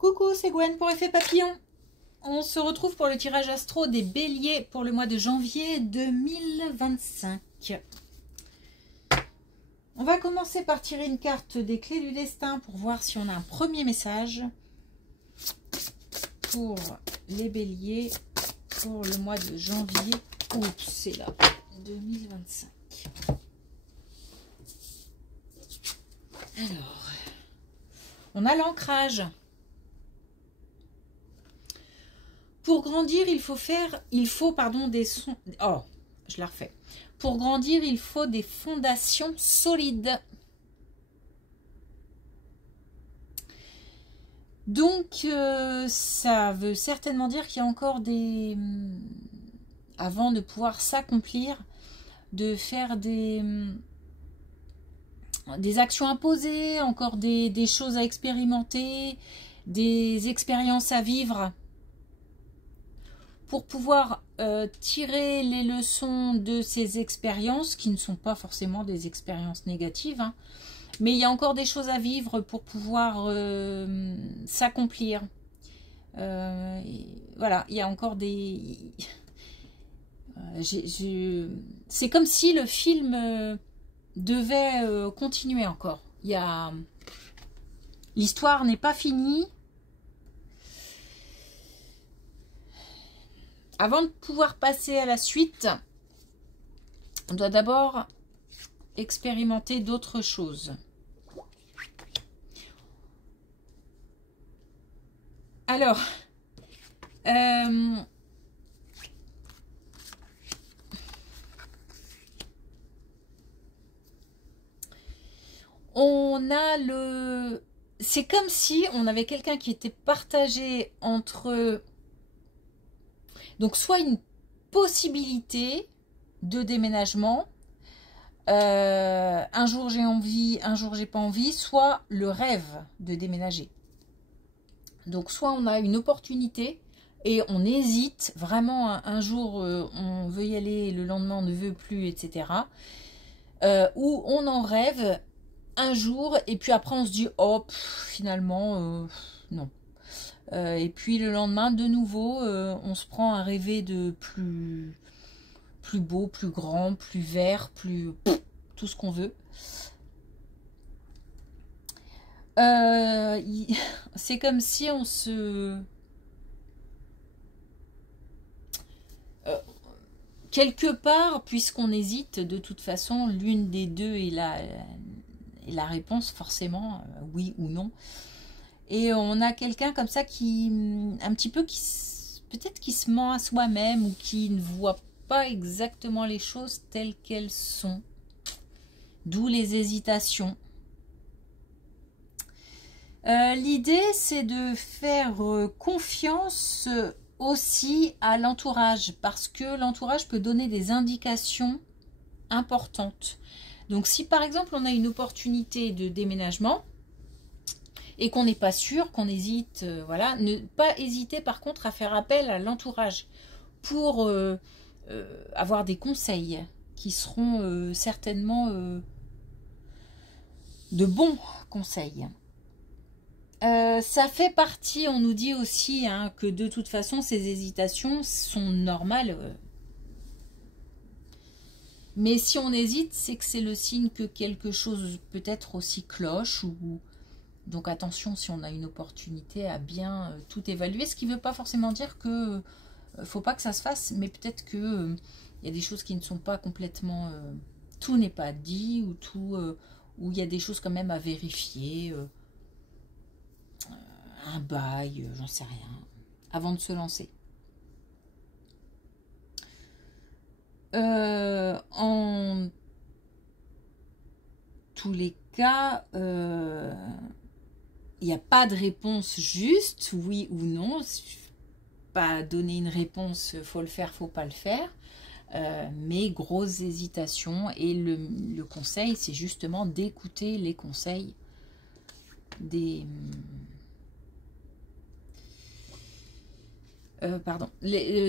Coucou, c'est Gwen pour Effet Papillon. On se retrouve pour le tirage astro des béliers pour le mois de janvier 2025. On va commencer par tirer une carte des clés du destin pour voir si on a un premier message pour les béliers pour le mois de janvier. Oups, c'est là, 2025. Alors, on a l'ancrage. Pour grandir, il faut des sons. Oh, je la refais. Pour grandir, il faut des fondations solides. Donc, ça veut certainement dire qu'il y a encore des... Avant de pouvoir s'accomplir, de faire des actions imposées, encore des choses à expérimenter, des expériences à vivre. Pour pouvoir tirer les leçons de ces expériences, qui ne sont pas forcément des expériences négatives, hein, mais il y a encore des choses à vivre pour pouvoir s'accomplir. Voilà, il y a encore des... C'est comme si le film devait continuer encore. L'histoire n'est pas finie. Avant de pouvoir passer à la suite, on doit d'abord expérimenter d'autres choses. Alors, on a le... C'est comme si on avait quelqu'un qui était partagé entre... Donc, soit une possibilité de déménagement, un jour j'ai envie, un jour j'ai pas envie, soit le rêve de déménager. Donc, soit on a une opportunité et on hésite, vraiment un jour on veut y aller, le lendemain on ne veut plus, etc. Ou on en rêve un jour et puis après on se dit, oh, finalement, non. Et puis le lendemain, de nouveau, on se prend à rêver de plus beau, plus grand, plus vert, plus... tout ce qu'on veut. C'est comme si on se... quelque part, puisqu'on hésite, de toute façon, l'une des deux est la réponse, forcément, oui ou non. Et on a quelqu'un comme ça qui, un petit peu, peut-être qui se ment à soi-même ou qui ne voit pas exactement les choses telles qu'elles sont. D'où les hésitations. L'idée, c'est de faire confiance aussi à l'entourage, parce que l'entourage peut donner des indications importantes. Donc, si par exemple, on a une opportunité de déménagement, et qu'on n'est pas sûr, qu'on hésite, voilà, ne pas hésiter par contre à faire appel à l'entourage pour avoir des conseils qui seront certainement de bons conseils. Ça fait partie, on nous dit aussi hein, que de toute façon ces hésitations sont normales. Mais si on hésite, c'est que c'est le signe que quelque chose peut-être aussi cloche ou... Donc attention si on a une opportunité à bien tout évaluer, ce qui ne veut pas forcément dire que faut pas que ça se fasse, mais peut-être que y a des choses qui ne sont pas complètement... tout n'est pas dit, ou tout où il y a des choses quand même à vérifier, un bail, j'en sais rien, avant de se lancer. En tous les cas... il n'y a pas de réponse juste, oui ou non. Pas donner une réponse, faut le faire, faut pas le faire. Mais grosse hésitation. Et le conseil, c'est justement d'écouter les conseils des...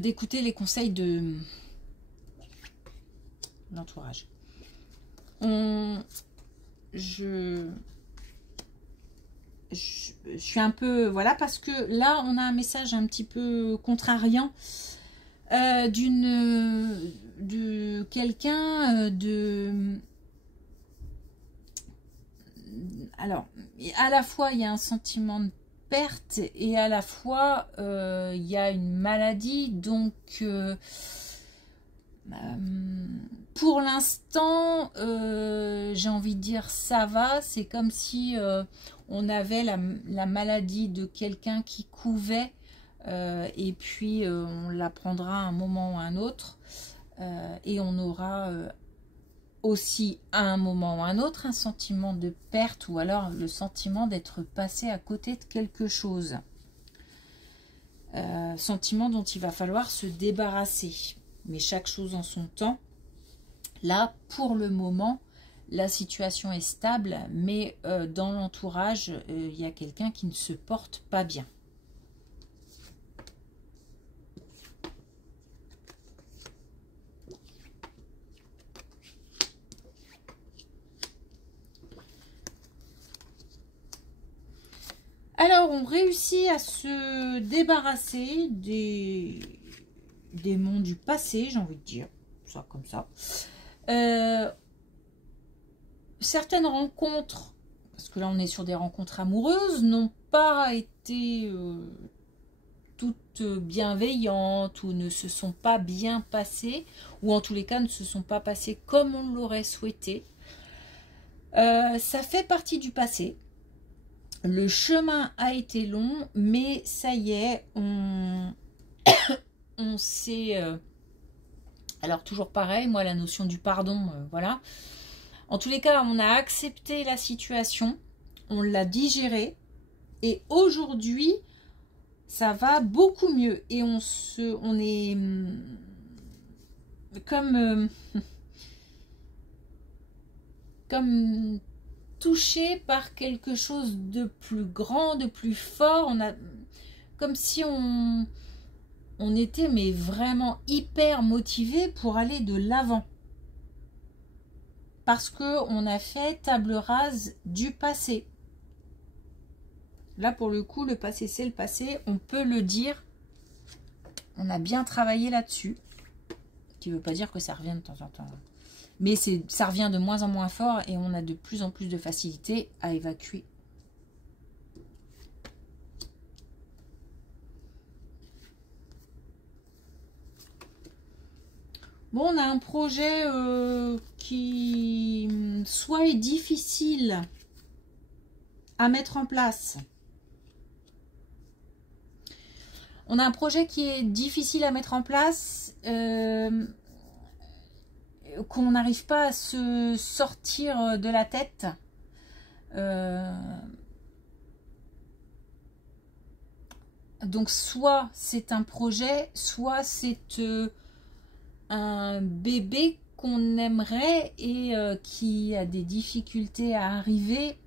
d'écouter les conseils de l'entourage. je suis un peu... Voilà, parce que là, on a un message un petit peu contrariant de quelqu'un Alors, à la fois, il y a un sentiment de perte et à la fois, il y a une maladie. Donc, pour l'instant, j'ai envie de dire ça va. C'est comme si on avait la maladie de quelqu'un qui couvait et puis on la prendra à un moment ou à un autre et on aura aussi à un moment ou à un autre un sentiment de perte ou alors le sentiment d'être passé à côté de quelque chose. Sentiment dont il va falloir se débarrasser. Mais chaque chose en son temps. Là, pour le moment, la situation est stable, mais dans l'entourage, il y a quelqu'un qui ne se porte pas bien. Alors, on réussit à se débarrasser des démons du passé, j'ai envie de dire, ça comme ça. Certaines rencontres, parce que là on est sur des rencontres amoureuses, n'ont pas été toutes bienveillantes ou ne se sont pas bien passées, ou en tous les cas ne se sont pas passées comme on l'aurait souhaité. Ça fait partie du passé. Le chemin a été long, mais ça y est, on sait... alors toujours pareil, moi la notion du pardon, voilà. En tous les cas, on a accepté la situation, on l'a digérée, et aujourd'hui, ça va beaucoup mieux. Et on est comme touché par quelque chose de plus grand, de plus fort. On a comme si on était mais vraiment hyper motivé pour aller de l'avant. Parce que on a fait table rase du passé. Là, pour le coup, le passé, c'est le passé. On peut le dire. On a bien travaillé là-dessus. Ce qui ne veut pas dire que ça revient de temps en temps. Mais ça revient de moins en moins fort et on a de plus en plus de facilité à évacuer. Bon, on a un projet qui soit est difficile à mettre en place. On a un projet qui est difficile à mettre en place, qu'on n'arrive pas à se sortir de la tête. Donc soit c'est un projet, soit c'est un bébé qu'on aimerait et qui a des difficultés à arriver.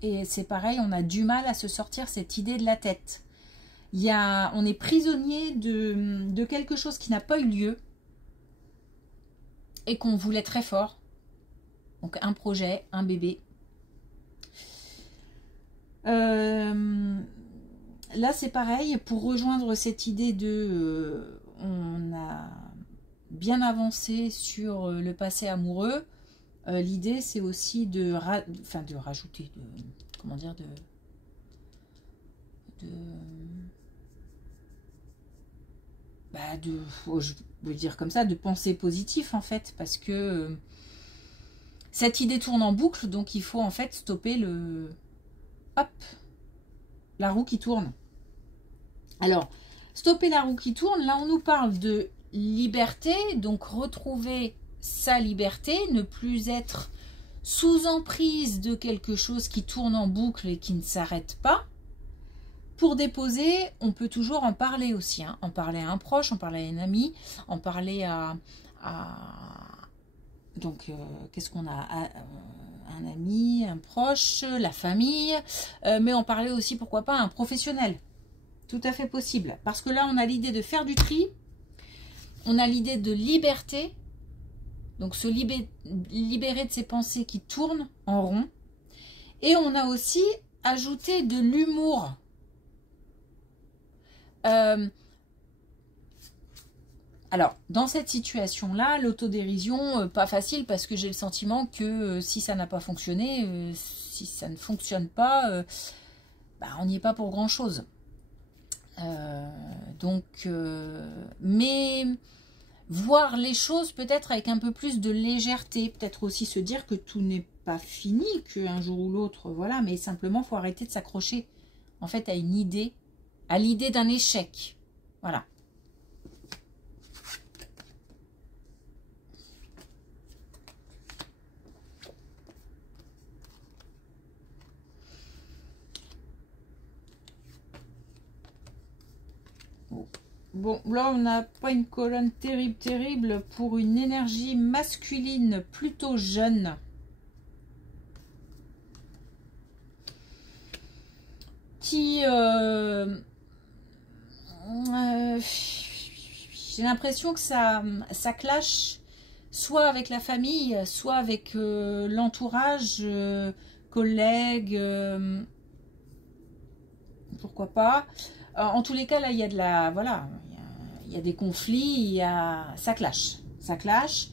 Et c'est pareil, on a du mal à se sortir cette idée de la tête. On est prisonnier de quelque chose qui n'a pas eu lieu et qu'on voulait très fort. Donc un projet, un bébé. Là c'est pareil, pour rejoindre cette idée de on a bien avancé sur le passé amoureux, l'idée c'est aussi de rajouter, comment dire, je veux dire comme ça, de penser positif en fait, parce que cette idée tourne en boucle, donc il faut en fait stopper la roue qui tourne. Alors, stopper la roue qui tourne, là on nous parle de liberté, donc retrouver sa liberté, ne plus être sous emprise de quelque chose qui tourne en boucle et qui ne s'arrête pas. Pour déposer, on peut toujours en parler aussi, hein. En parler à un proche, en parler à un ami, en parler donc, qu'est-ce qu'on a? Un ami, un proche, la famille, mais en parler aussi, pourquoi pas, à un professionnel. Tout à fait possible. Parce que là, on a l'idée de faire du tri, on a l'idée de liberté, donc se libérer de ces pensées qui tournent en rond, et on a aussi ajouter de l'humour. Alors, dans cette situation-là, l'autodérision, pas facile parce que j'ai le sentiment que si ça n'a pas fonctionné, si ça ne fonctionne pas, bah, on n'y est pas pour grand-chose. Mais voir les choses peut-être avec un peu plus de légèreté, peut-être aussi se dire que tout n'est pas fini, qu'un jour ou l'autre, voilà, mais simplement, il faut arrêter de s'accrocher, en fait, à une idée, à l'idée d'un échec. Voilà. Bon, là, on n'a pas une colonne terrible pour une énergie masculine plutôt jeune. Qui... j'ai l'impression que ça clash soit avec la famille, soit avec l'entourage, collègues, pourquoi pas. En tous les cas, là, il y a de la... Voilà, il y a des conflits, ça clash. Ça clash.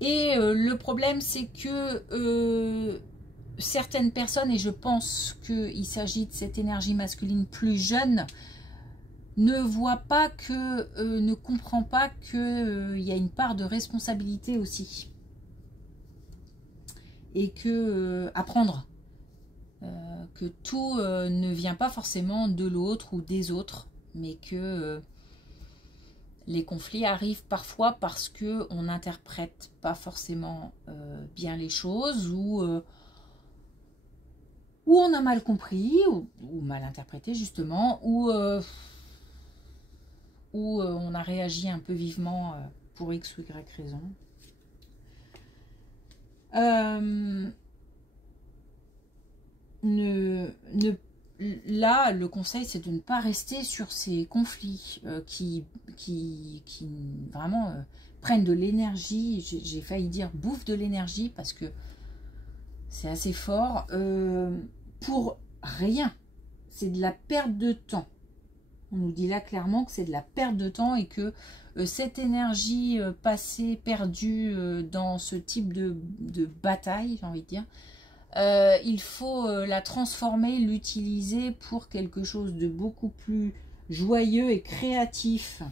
Et le problème, c'est que certaines personnes, et je pense qu'il s'agit de cette énergie masculine plus jeune, ne voit pas que, ne comprend pas qu'il y a une part de responsabilité aussi. Et que apprendre. Que tout ne vient pas forcément de l'autre ou des autres, mais que les conflits arrivent parfois parce qu'on n'interprète pas forcément bien les choses, ou on a mal compris, ou mal interprété justement, ou on a réagi un peu vivement pour X ou Y raison. Là, le conseil, c'est de ne pas rester sur ces conflits qui vraiment prennent de l'énergie. J'ai failli dire bouffe de l'énergie parce que c'est assez fort. Pour rien. C'est de la perte de temps. On nous dit là clairement que c'est de la perte de temps et que cette énergie passée, perdue dans ce type de bataille, j'ai envie de dire, il faut la transformer, l'utiliser pour quelque chose de beaucoup plus joyeux et créatif.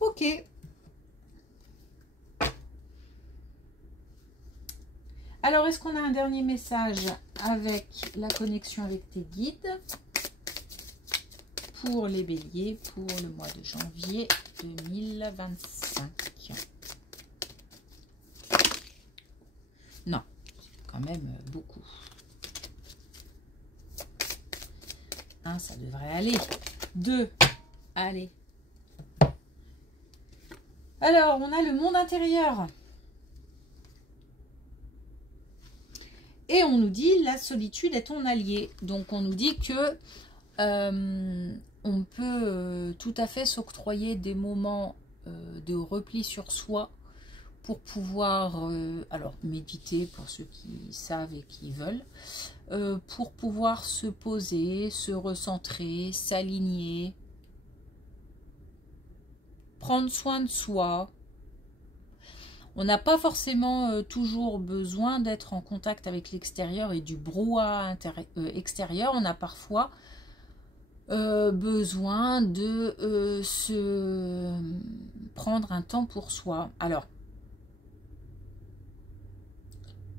Ok. Alors, est-ce qu'on a un dernier message avec la connexion avec tes guides pour les béliers pour le mois de janvier 2025? Non, c'est quand même beaucoup. Un, ça devrait aller. 2, allez. Alors, on a le monde intérieur. Et on nous dit, la solitude est ton allié. Donc, on nous dit que on peut tout à fait s'octroyer des moments de repli sur soi pour pouvoir, alors méditer pour ceux qui savent et qui veulent, pour pouvoir se poser, se recentrer, s'aligner, prendre soin de soi. On n'a pas forcément toujours besoin d'être en contact avec l'extérieur et du brouhaha extérieur. On a parfois besoin de se prendre un temps pour soi. Alors,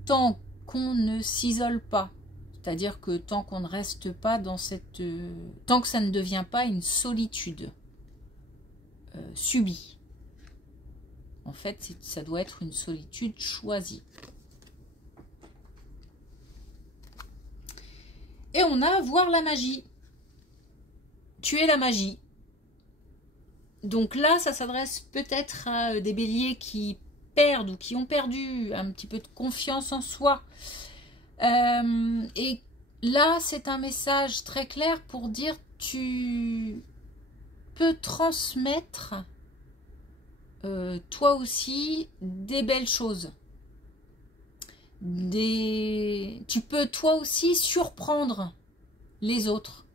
tant qu'on ne s'isole pas, c'est-à-dire que tant qu'on ne reste pas dans cette... tant que ça ne devient pas une solitude subie. En fait, ça doit être une solitude choisie. Et on a voir la magie. Tuer la magie. Donc là, ça s'adresse peut-être à des béliers qui perdent ou qui ont perdu un petit peu de confiance en soi. Et là, c'est un message très clair pour dire tu peux transmettre toi aussi des belles choses. Tu peux toi aussi surprendre les autres.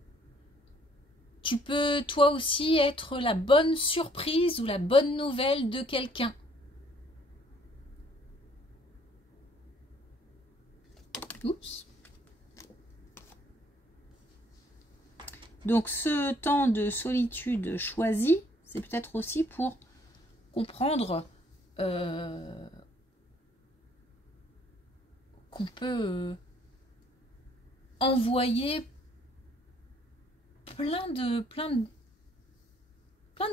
Tu peux toi aussi être la bonne surprise ou la bonne nouvelle de quelqu'un. Oups. Donc ce temps de solitude choisi, c'est peut-être aussi pour comprendre qu'on peut envoyer plein de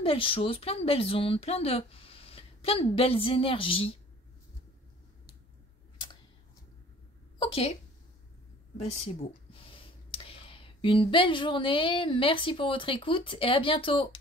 belles choses, plein de belles ondes, plein de belles énergies. Ok, ben, c'est beau. Une belle journée, merci pour votre écoute et à bientôt.